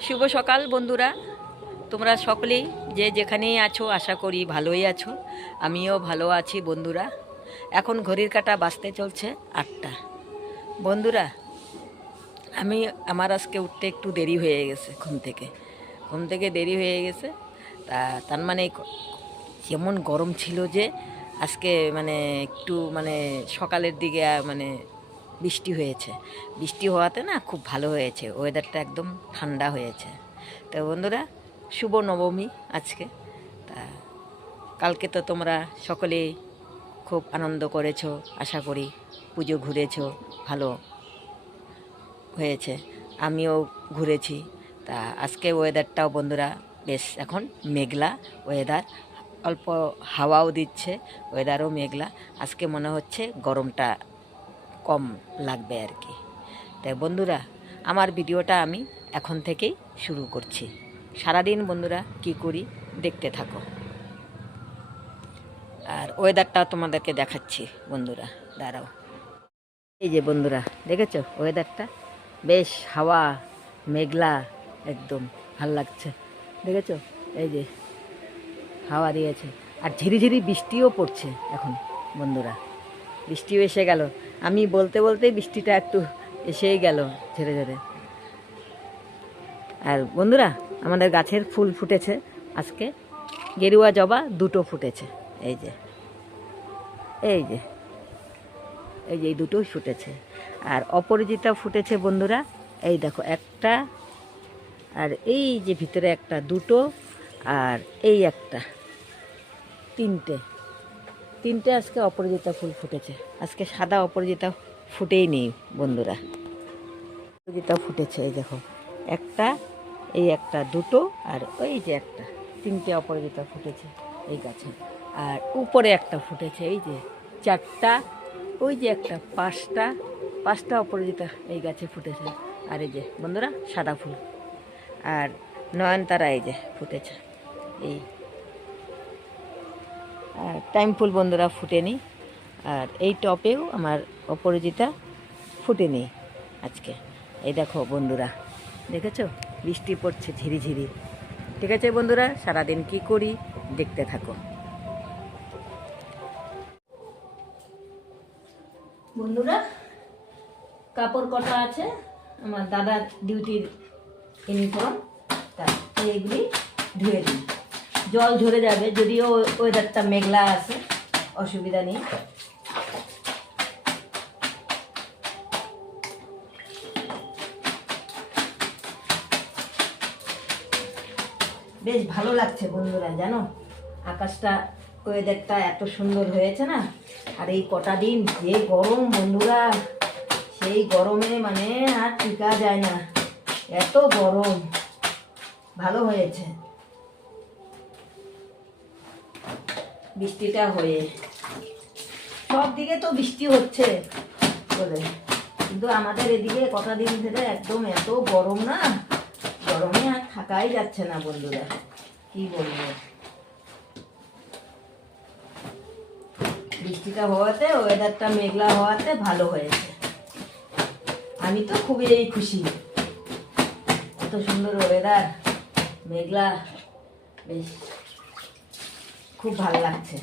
শুভ সকাল বন্ধুরা। তোমরা সকলেই যে যেখানেই আছো, আশা করি ভালোই আছো। আমিও ভালো আছি বন্ধুরা। এখন ঘড়ির কাটা বাঁচতে চলছে আটটা। বন্ধুরা, আমি, আমার আজকে উঠতে একটু দেরি হয়ে গেছে ঘুম থেকে। ঘুম থেকে দেরি হয়ে গেছে। তা, তার মানে যেমন গরম ছিল যে, আজকে মানে একটু মানে সকালের দিকে মানে বৃষ্টি হয়েছে। বৃষ্টি হওয়াতে না খুব ভালো হয়েছে। ওয়েদারটা একদম ঠান্ডা হয়েছে। তো বন্ধুরা, শুভ নবমী আজকে। তা কালকে তো তোমরা সকলেই খুব আনন্দ করেছ, আশা করি পুজো ঘুরেছো, ভালো হয়েছে। আমিও ঘুরেছি। তা আজকে ওয়েদারটাও বন্ধুরা বেশ এখন মেঘলা ওয়েদার অল্প হাওয়াও দিচ্ছে ওয়েদারও মেঘলা। আজকে মনে হচ্ছে গরমটা কম লাগবে আর কি। তাই বন্ধুরা, আমার ভিডিওটা আমি এখন থেকেই শুরু করছি। সারাদিন বন্ধুরা কি করি দেখতে থাকো। আর ওয়েদারটা তোমাদেরকে দেখাচ্ছি বন্ধুরা, দাঁড়াও। এই যে বন্ধুরা, দেখেছ? ওয়েদারটা বেশ হাওয়া, মেঘলা একদম, ভালো লাগছে। দেখেছ? এই যে হাওয়া দিয়েছে। আর ঝিরিঝিরি বৃষ্টিও পড়ছে এখন বন্ধুরা। বৃষ্টিও এসে গেল। আমি বলতে বলতেই বৃষ্টিটা একটু এসেই গেল ঝেড়ে ঝেড়ে। আর বন্ধুরা, আমাদের গাছের ফুল ফুটেছে আজকে। গেরুয়া জবা দুটো ফুটেছে, এই যে। এই যে এই যে এই দুটোই ফুটেছে। আর অপরাজিতা ফুটেছে বন্ধুরা, এই দেখো একটা, আর এই যে ভিতরে একটা দুটো, আর এই একটা, তিনটে। তিনটে আজকে অপরাজিতা ফুল ফুটেছে। আজকে সাদা অপরাজিতা ফুটেই নেই বন্ধুরা। অপরাজিতা ফুটেছে, এই দেখো। একটা, এই একটা দুটো আর ওই যে একটা। তিনটে অপরাজিতা ফুটেছে এই গাছে। আর উপরে একটা ফুটেছে, এই যে চারটা, ওই যে একটা পাঁচটা পাঁচটা অপরাজিতা এই গাছে ফুটেছে। আর এই যে বন্ধুরা, সাদা ফুল। আর নয়নতারা এই যে ফুটেছে। এই টাইম ফুল বন্ধুরা ফুটেনি আর এই টপেও আমার অপরাজিতা ফুটেনি আজকে। এই দেখো বন্ধুরা, দেখেছ? বৃষ্টি পড়ছে ঝিরিঝিরি। ঠিক আছে বন্ধুরা, সারাদিন কি করি দেখতে থাকো। বন্ধুরা, কাপড় কটা আছে? আমার দাদার ডিউটির ইউনিফর্ম তা, এইগুলি ধুয়ে দিই। জল ঝরে যাবে, যদিও ওয়েদারটা মেঘলা আছে, অসুবিধা নেই। বেশ ভালো লাগছে বন্ধুরা, জানো? আকাশটা ওয়েদারটা এত সুন্দর হয়েছে না? আর এই কটা দিন যে গরম বন্ধুরা, সেই গরমে মানে আর টিকা যায় না। এত গরম, ভালো হয়েছে। বৃষ্টিটা হয়ে। সব দিকে তো বৃষ্টি হচ্ছে বলে। কিন্তু আমাদের এদিকে কটা দিন ধরে একদম এত গরম না, গরমে আর থাকাই যাচ্ছে না বন্ধুরা, কি বলব? বৃষ্টিটা হওয়াতে ওয়েদারটা মেঘলা হওয়াতে ভালো হয়েছে। আমি তো খুবই খুশি। এত সুন্দর ওয়েদার মেঘলা, বেশ। খুব ভালো লাগছে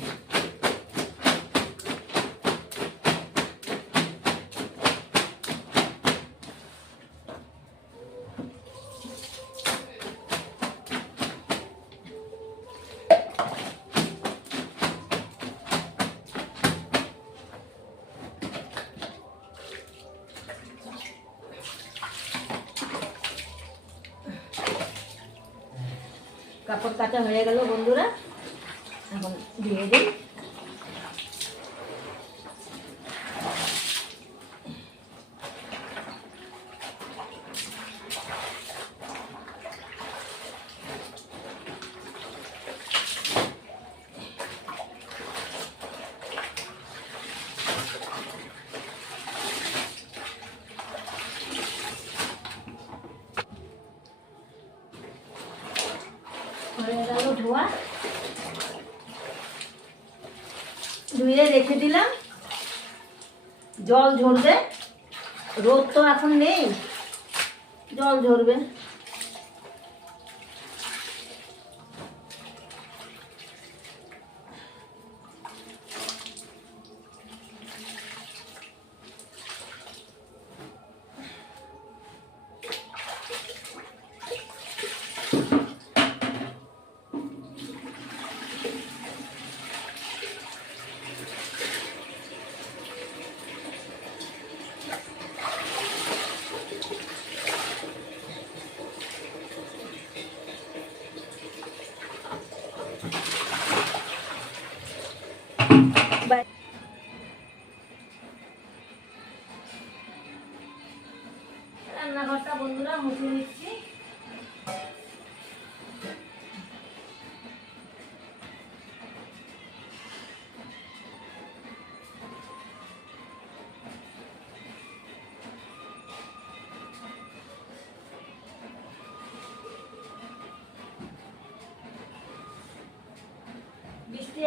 কাপড় কাটা হয়ে গেল বন্ধুরা এখন দিয়ে দিই হয়ে গেল ধোয়া ধুয়ে রেখে দিলাম জল ঝরবে রোদ তো এখন নেই? জল ঝরবে। বাই রান্নাঘরটা বন্ধুরা মুছে নিচ্ছি।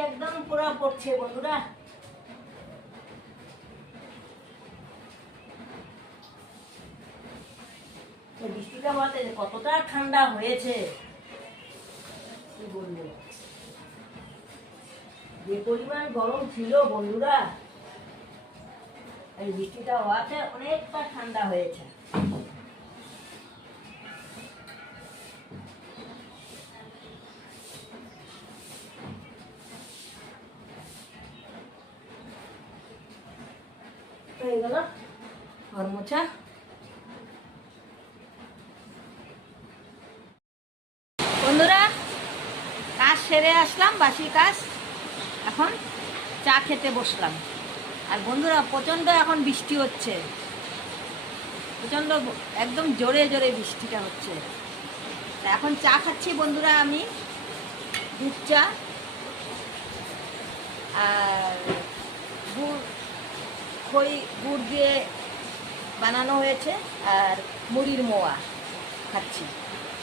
একদম পুরো পড়ছে বন্ধুরা। বৃষ্টিটা যে কতটা ঠান্ডা হয়েছে, কি বলব? যে পরিমাণ গরম ছিল বন্ধুরা, এই বৃষ্টিটা হওয়াতে অনেকটা ঠান্ডা হয়েছে হয়ে গেল ঘর মোছা বন্ধুরা কাজ সেরে আসলাম বাসি কাজ। এখন চা খেতে বসলাম। আর বন্ধুরা, প্রচণ্ড এখন বৃষ্টি হচ্ছে। প্রচণ্ড একদম জোরে জোরে বৃষ্টিটা হচ্ছে। এখন চা খাচ্ছি বন্ধুরা আমি, দুধ চা। আর গুড়, খই, গুড় দিয়ে বানানো হয়েছে। আর মুড়ির মোয়া খাচ্ছি।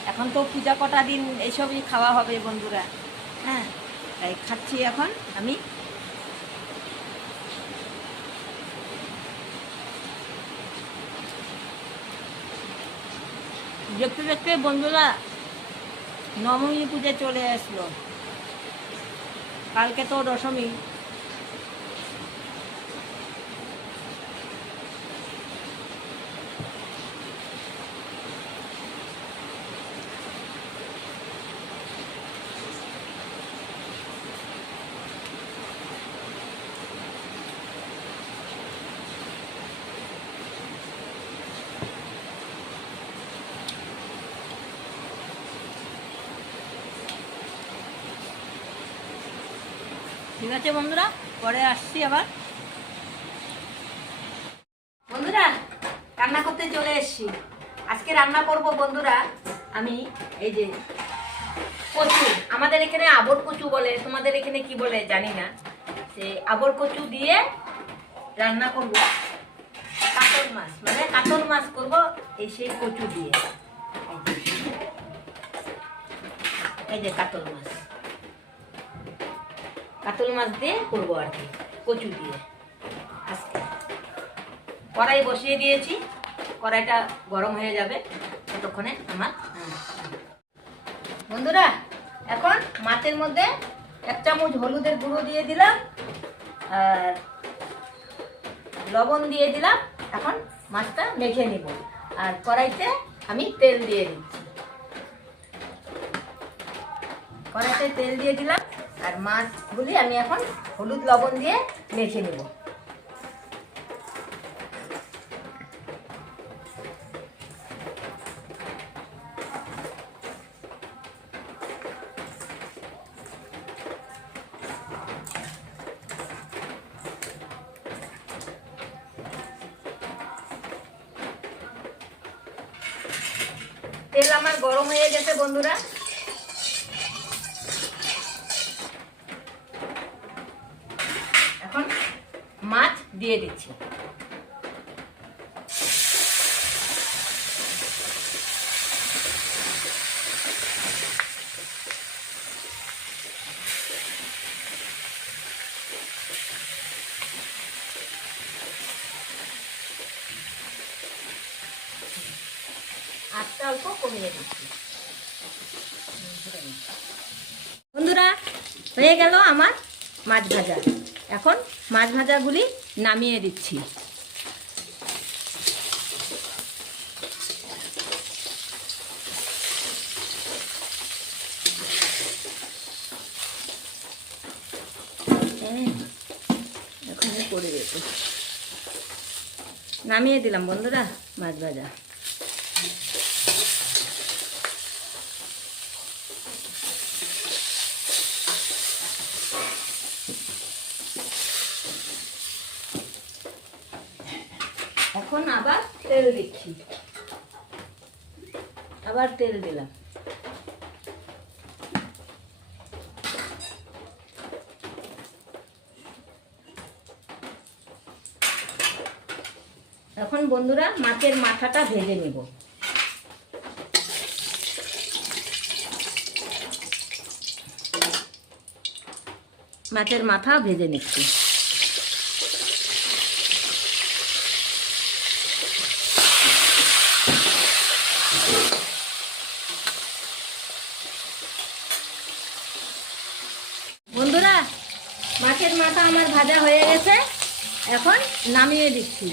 এখন তো পূজা কটা দিন, এইসবই খাওয়া হবে বন্ধুরা। হ্যাঁ। খাচ্ছি এখন আমি। দেখতে দেখতে বন্ধুরা নবমী পুজো চলে আসলো। কালকে তো দশমী। ঠিক আছে বন্ধুরা, পরে আসছি আবার। বন্ধুরা, রান্না করতে চলে এসেছি। আজকে রান্না করব বন্ধুরা, আমি এই যে কচু। আমাদের এখানে আবর কচু বলে, তোমাদের এখানে কি বলে জানি না। সে আবর কচু দিয়ে রান্না করব। কাতল মাছ মানে কাতল মাছ করব এই সেই কচু দিয়ে। এই যে। কাতল মাছ। কাতল মাছ দিয়ে করব আর কি, কচু দিয়ে। আজকে কড়াই বসিয়ে দিয়েছি, কড়াইটা গরম হয়ে যাবে ততক্ষণে আমার বন্ধুরা, এখন মাছের মধ্যে এক চামচ হলুদের গুঁড়ো দিয়ে দিলাম, আর লবণ দিয়ে দিলাম, এখন মাছটা মেখে নিব। আর কড়াইতে আমি তেল দিয়ে দিচ্ছি। কড়াইতে তেল দিয়ে দিলাম আর মাছগুলি আমি এখন হলুদ লবণ দিয়ে মেখে নেব। তেল আমার গরম হয়ে গেছে বন্ধুরা। দিয়ে দিচ্ছি। অল্প কমিয়ে বন্ধুরা হয়ে গেল আমার মাছ ভাজা। এখন মাছ ভাজাগুলি নামিয়ে দিচ্ছি। এখানে করে দেবো। নামিয়ে দিলাম বন্ধুরা মাছ ভাজা এখন আবার তেল দিচ্ছি। আবার তেল দিলাম। এখন বন্ধুরা মাছের মাথাটা ভেজে নেব। মাছের মাথা ভেজে নিচ্ছি বন্ধুরা মাছের মাথা আমার ভাজা হয়ে গেছে। এখন নামিয়ে দিচ্ছি।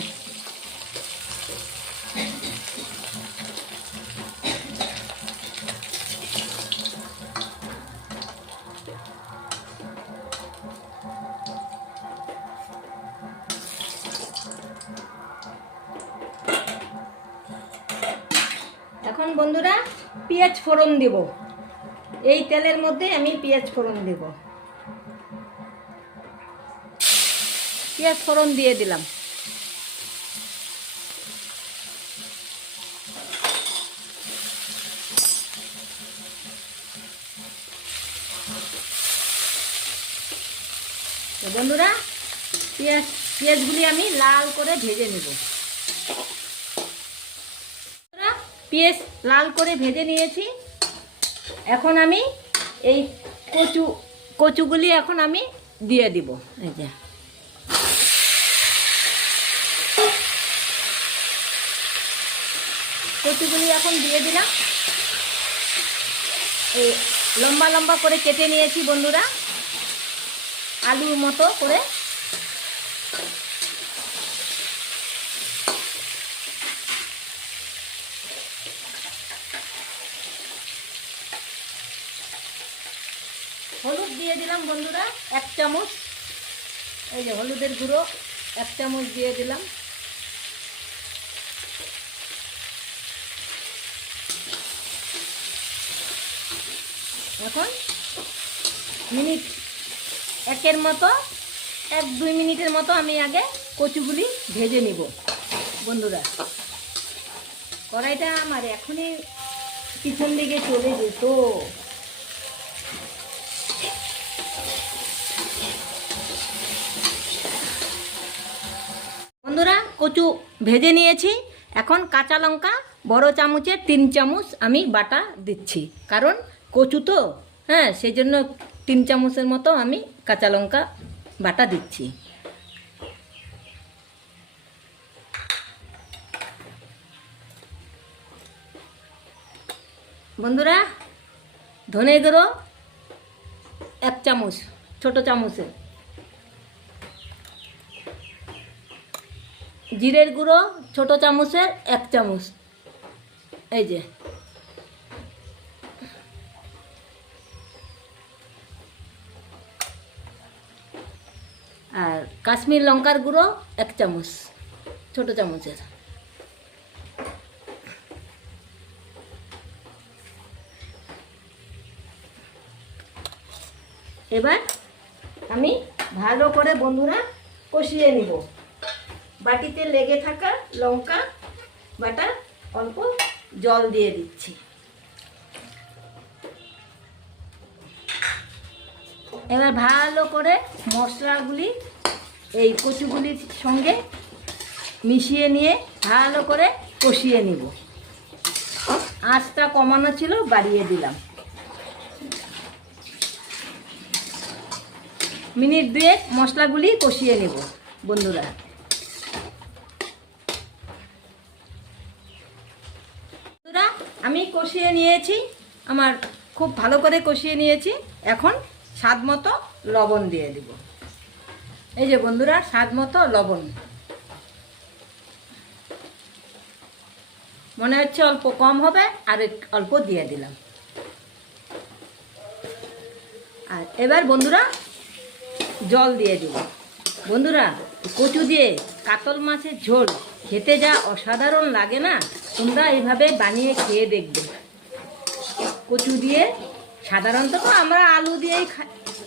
এখন বন্ধুরা পেঁয়াজ ফোড়ন দিব। এই তেলের মধ্যে আমি পেঁয়াজ ফোড়ন দেব। পেঁয়াজ ফোড়ন দিয়ে দিলাম। বন্ধুরা, পেঁয়াজ, পেঁয়াজগুলি আমি লাল করে ভেজে নেব। পেঁয়াজ লাল করে ভেজে নিয়েছি। এখন আমি এই কচু, কচুগুলি এখন আমি দিয়ে দিব। এই যে। কচুগুলি এখন দিয়ে দিলাম। এই লম্বা লম্বা করে কেটে নিয়েছি বন্ধুরা। আলুর মতো করে। হলুদ দিয়ে দিলাম বন্ধুরা, এক চামচ। এই যে হলুদের গুঁড়ো, এক চামচ দিয়ে দিলাম। এখন মিনিট একের মতো, এক দুই মিনিটের মতো আমি আগে কচুগুলি ভেজে নিব। বন্ধুরা, কড়াইটা আমার এখনই পিছন দিকে চলে যেত। বন্ধুরা, কচু ভেজে নিয়েছি। এখন কাঁচা লঙ্কা, বড় চামচের তিন চামচ আমি বাটা দিচ্ছি। কারণ কচু তো হ্যাঁ সেই জন্য তিন চামচের মতো আমি কাঁচা লঙ্কা বাটা দিচ্ছি। বন্ধুরা, ধনে গুঁড়ো এক চামচ, ছোট চামচের জিরের গুঁড়ো ছোট চামচের এক চামচ। এই যে আর কাশ্মীর লঙ্কার গুঁড়ো এক চামচ, ছোট চামচের। এবার আমি ভালো করে বন্ধুরা কষিয়ে নিব। বাটিতে লেগে থাকা লঙ্কা বাটা অল্প জল দিয়ে দিচ্ছি। এবার ভালো করে মশলাগুলি এই কচুগুলির সঙ্গে মিশিয়ে নিয়ে ভালো করে কষিয়ে নিব। আঁচটা কমানো ছিল, বাড়িয়ে দিলাম। মিনিট দুয়েক মশলাগুলি কষিয়ে নেব, বন্ধুরা। বন্ধুরা, আমি কষিয়ে নিয়েছি, আমার খুব ভালো করে কষিয়ে নিয়েছি। এখন স্বাদ মতো লবণ দিয়ে দিব। এই যে বন্ধুরা, স্বাদ মতো লবণ। মনে হচ্ছে অল্প কম হবে, আর অল্প দিয়ে দিলাম। আর এবার বন্ধুরা, জল দিয়ে দিব। বন্ধুরা, কচু দিয়ে কাতল মাছের ঝোল খেতে যা অসাধারণ লাগে না? তোমরা এইভাবে বানিয়ে খেয়ে দেখবে। কচু দিয়ে সাধারণত আমরা আলু দিয়েই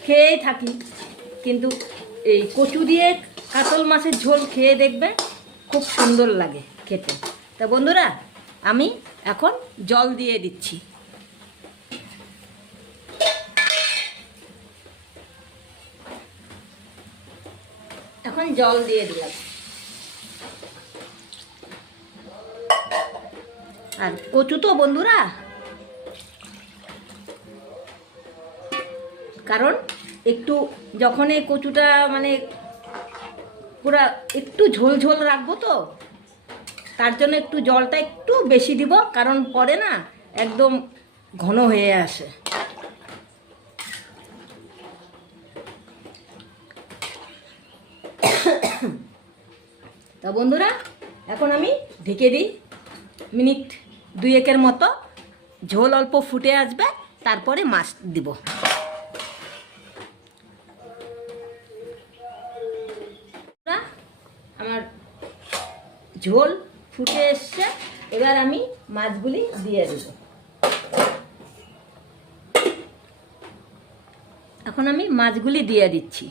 খেয়েই থাকি, কিন্তু এই কচু দিয়ে কাতল মাছের ঝোল খেয়ে দেখবে খুব সুন্দর লাগে খেতে। তা বন্ধুরা, আমি এখন জল দিয়ে দিচ্ছি। এখন জল দিয়ে দিলাম। আর কচু তো বন্ধুরা, কারণ একটু যখন এই কচুটা মানে পুরা একটু ঝোল ঝোল রাখব তো, তার জন্য একটু জলটা একটু বেশি দিব, কারণ পরে না একদম ঘন হয়ে আসে। তা বন্ধুরা, এখন আমি ঢেকে দিই। মিনিট দুয়েকের মতো, ঝোল অল্প ফুটে আসবে, তারপরে মাছ দিব বন্ধুরা, আমার ঝোল ফুটে এসছে এবার আমি মাছগুলি দিয়ে দেব। এখন আমি মাছগুলি দিয়ে দিচ্ছি।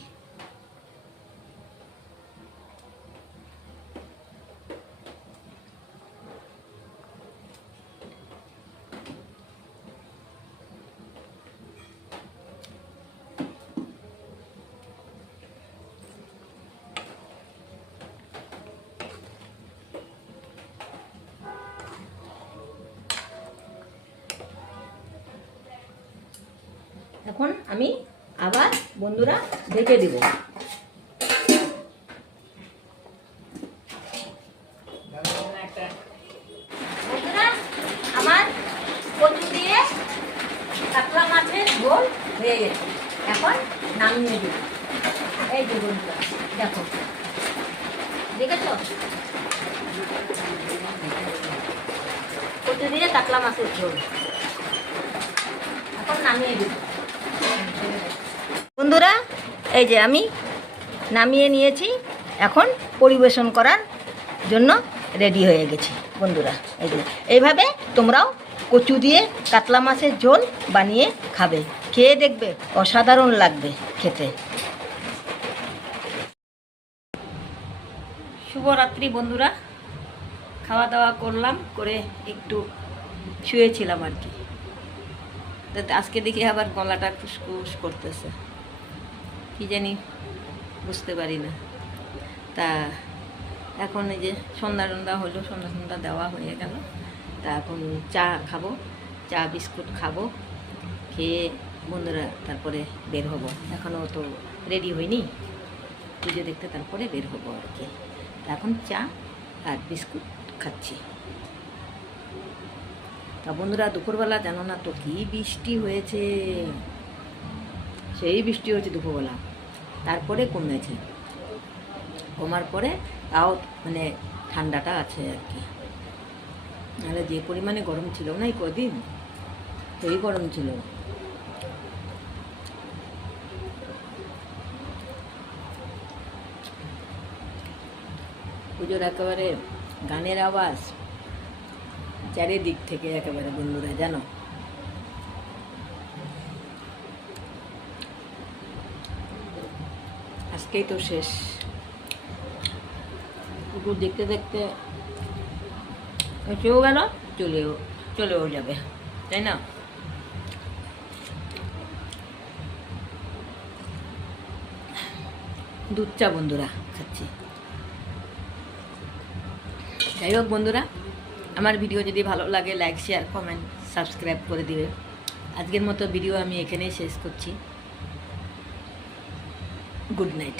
বন্ধুরা ঢেকে দিব। বন্ধুরা, আমার দিয়ে মাছের হয়ে গেছে। এখন নামিয়ে দিব। এই যে বন্ধুরা, দেখো। দেখেছ? কচু দিয়ে কাতলা মাছের ঝোল। এখন নামিয়ে দিব। এই যে আমি নামিয়ে নিয়েছি। এখন পরিবেশন করার জন্য রেডি হয়ে গেছি বন্ধুরা। এই যে, এইভাবে তোমরাও কচু দিয়ে কাতলা মাছের ঝোল বানিয়ে খাবে। খেয়ে দেখবে, অসাধারণ লাগবে খেতে। শুভরাত্রি বন্ধুরা। খাওয়া দাওয়া করলাম, করে একটু শুয়েছিলাম আর কি। আজকে দেখি আবার গলাটা খুসখুস করতেছে। কি জানি, বুঝতে পারি না। তা এখন এই যে সন্ধ্যা টন্ধা হলো, সন্ধ্যা সন্ধ্যা দেওয়া হয়ে গেল। তা এখন চা খাব, চা, বিস্কুট খাব, খেয়ে বন্ধুরা তারপরে বের হব। এখনও তো রেডি হয়নি পুজো দেখতে তারপরে বের হব আর কি। এখন চা আর বিস্কুট খাচ্ছি। তা বন্ধুরা, দুপুরবেলা জানো না তো কি বৃষ্টি হয়েছে। সেই বৃষ্টি হয়েছে দুপুরবেলা। তারপরে কমেছে। কমার পরে তাও মানে ঠান্ডাটা আছে আর কি। নাহলে যে পরিমাণে গরম ছিল না এই কদিন, সেই গরম ছিল। পুজোর একেবারে গানের আওয়াজ, চারিদিক থেকে একেবারে বন্ধুরা, জানো? আজকেই তো শেষ। কুকুর দেখতে দেখতে এসেও গেল, চলেও চলেও যাবে, তাই না? দুধ চা বন্ধুরা খাচ্ছি। যাই হোক বন্ধুরা, আমার ভিডিও যদি ভালো লাগে লাইক শেয়ার কমেন্ট সাবস্ক্রাইব করে দিবে। আজকের মতো ভিডিও আমি এখানেই শেষ করছি। Good night